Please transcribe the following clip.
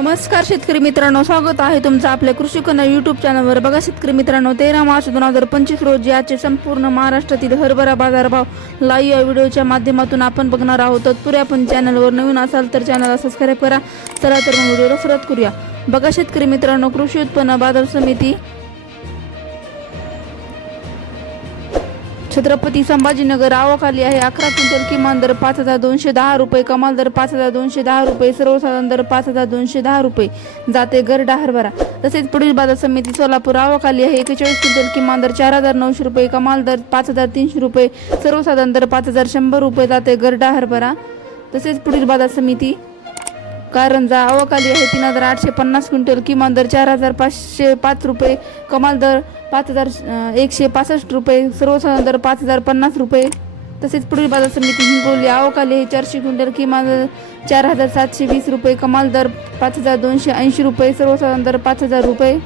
नमस्कार शेतकरी मित्रांनो स्वागत आहे तुमचं आपल्या कृषी कन्या युट्यूब चॅनलवर बघा शेतकरी मित्रांनो तेरा मार्च दोन हजार पंचवीस रोजी आजचे संपूर्ण महाराष्ट्रातील हरभरा बाजारभाव लाईव्ह या व्हिडिओच्या माध्यमातून आपण बघणार आहोत. तत्पूर्वी आपण चॅनलवर नवीन असाल तर चॅनलला सबस्क्राईब करा. चला तर मग व्हिडिओला सुरुवात करूया. बघा शेतकरी मित्रांनो कृषी उत्पन्न बाजार समिती छत्रपती संभाजीनगर आवाखाली आहे. अकरा क्विंटल किमान दर पाच हजार दोनशे दहा रुपये कमाल दर पाच हजार दोनशे दहा रुपये सर्वसाधारण दर पाच हजार दोनशे दहा रुपये. जाते गरडा हरभरा तसेच पुढील बाजार समिती सोलापूर आवाखाली आहे. एकेचाळीस क्विंटल किमान दर चार हजार नऊशे रुपये कमाल दर पाच हजार तीनशे रुपये सर्वसाधारण दर पाच हजार शंभर रुपये. जाते गरडा हरभरा तसेच पुढील बाजार समिती कारंजा अवकाली आहे. तीन हजार आठशे पन्नास क्विंटल किमान दर चार हजार पाचशे पाच रुपये. कमाल दर पाच हजार एकशे पासष्ट रुपये. सर्वसाधारण दर पाच हजार पन्नास रुपये. तसेच पुढील बाजार समिती हिंगोली आवक हे आहे. चारशे क्विंटल किमान दर चार हजार सातशे वीस रुपये. कमाल दर पाच हजार दोनशे ऐंशी रुपये. सर्वसाधारण दर पाच हजार रुपये.